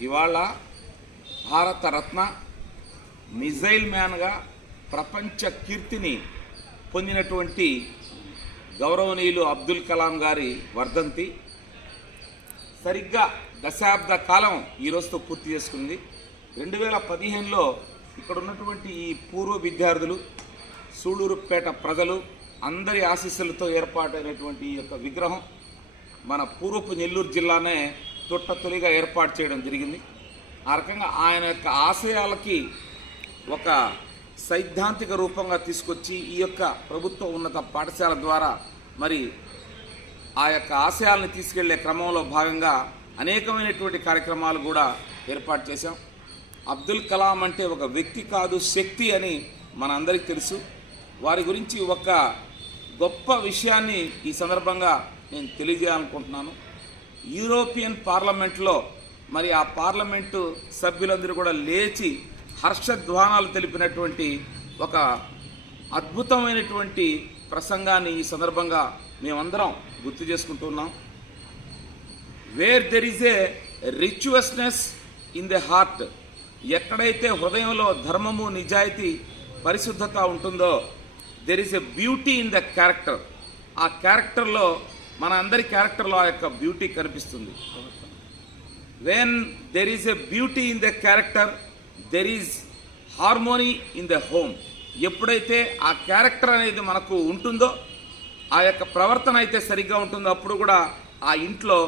ఇవాళ భారతరత్న మిజైల్ మ్యాన్గా ప్రపంచ కీర్తిని పొందినటువంటి గౌరవనీయులు అబ్దుల్ కలాం గారి వర్ధంతి సరిగ్గా దశాబ్ద కాలం ఈ రోజుతో పూర్తి చేసుకుంది. రెండు వేల పదిహేనులో ఇక్కడ ఉన్నటువంటి ఈ పూర్వ విద్యార్థులు సూళూరుపేట ప్రజలు అందరి ఆశీస్సులతో ఏర్పాటైనటువంటి ఈ యొక్క విగ్రహం మన పూర్వపు నెల్లూరు జిల్లానే తొట్ట తొలిగా ఏర్పాటు చేయడం జరిగింది. ఆ రకంగా ఆయన యొక్క ఆశయాలకి ఒక సైద్ధాంతిక రూపంగా తీసుకొచ్చి ఈ యొక్క ప్రభుత్వ ఉన్నత పాఠశాల ద్వారా మరి ఆ యొక్క ఆశయాలను తీసుకెళ్ళే క్రమంలో భాగంగా అనేకమైనటువంటి కార్యక్రమాలు కూడా ఏర్పాటు చేశాం. అబ్దుల్ కలాం అంటే ఒక వ్యక్తి కాదు శక్తి అని మనందరికీ తెలుసు. వారి గురించి ఒక గొప్ప విషయాన్ని ఈ సందర్భంగా నేను తెలియజేయాలనుకుంటున్నాను. యూరోపియన్ పార్లమెంట్లో మరి ఆ పార్లమెంటు సభ్యులందరూ కూడా లేచి హర్షధ్వానాలు తెలిపినటువంటి ఒక అద్భుతమైనటువంటి ప్రసంగాన్ని ఈ సందర్భంగా మేమందరం గుర్తు చేసుకుంటున్నాం where there is a righteousness in the heart ఎక్కడైతే హృదయంలో ధర్మము నిజాయితీ పరిశుద్ధత ఉంటుందో there is a beauty in the character ఆ క్యారెక్టర్లో మన అందరి క్యారెక్టర్లో ఆ యొక్క బ్యూటీ కనిపిస్తుంది. When there is a beauty in the character there is harmony in the home ఎప్పుడైతే ఆ క్యారెక్టర్ అనేది మనకు ఉంటుందో ఆ యొక్క ప్రవర్తన అయితే సరిగ్గా ఉంటుందో అప్పుడు కూడా ఆ ఇంట్లో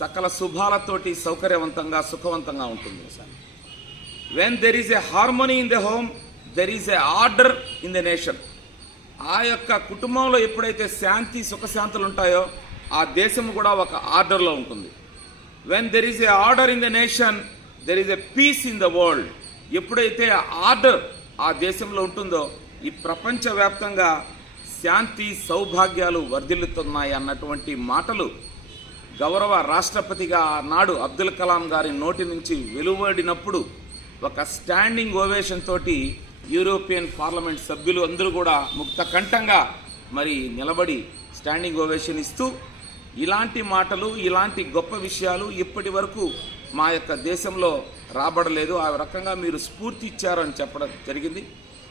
సకల శుభాలతోటి సౌకర్యవంతంగా సుఖవంతంగా ఉంటుంది sir. When there is a harmony in the home there is a order in the nation ఆ యొక్క కుటుంబంలో ఎప్పుడైతే శాంతి సుఖశాంతులు ఉంటాయో ఆ దేశం కూడా ఒక ఆర్డర్లో ఉంటుంది. When there is a order in the nation there is a peace in the world ఎప్పుడైతే ఆర్డర్ ఆ దేశంలో ఉంటుందో ఈ ప్రపంచవ్యాప్తంగా శాంతి సౌభాగ్యాలు వర్ధిల్లుతున్నాయి అన్నటువంటి మాటలు గౌరవ రాష్ట్రపతిగా నాడు అబ్దుల్ కలాం గారి నోటి నుంచి వెలువడినప్పుడు ఒక స్టాండింగ్ ఓవేషన్ తోటి యూరోపియన్ పార్లమెంట్ సభ్యులు అందరూ కూడా ముక్త కంఠంగా మరి నిలబడి స్టాండింగ్ ఓవేషన్ ఇస్తూ ఇలాంటి మాటలు ఇలాంటి గొప్ప విషయాలు ఇప్పటి వరకు మా యొక్క దేశంలో రాబడలేదు. ఆ రకంగా మీరు స్ఫూర్తి ఇచ్చారని చెప్పడం జరిగింది.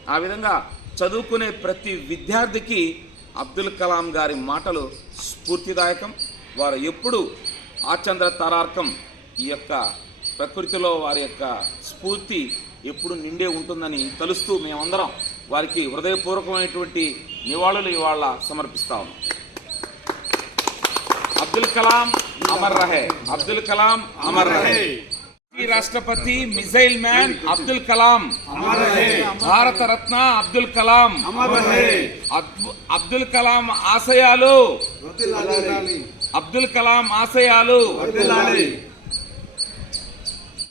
ఆ విధంగా చదువుకునే ప్రతి విద్యార్థికి అబ్దుల్ కలాం గారి మాటలు స్ఫూర్తిదాయకం. వారు ఎప్పుడు ఆచంద్ర తారార్కం ఈ యొక్క ప్రకృతిలో వారి యొక్క స్ఫూర్తి ఎప్పుడు నిండే ఉంటుందని తలుస్తూ మేమందరం వారికి హృదయపూర్వకమైనటువంటి నివాళులు ఇవాళ సమర్పిస్తా ఉన్నాం. అబ్దుల్ కలాం అమర్ రహే. అబ్దుల్ కలాం అమర్ రహే. ఈ రాష్ట్రపతి మిజైల్ మ్యాన్ అబ్దుల్ కలాం. భారత రత్న అబ్దుల్ కలాం. అబ్దుల్ కలాం ఆశయాలు. అబ్దుల్ కలాం ఆశయాలు.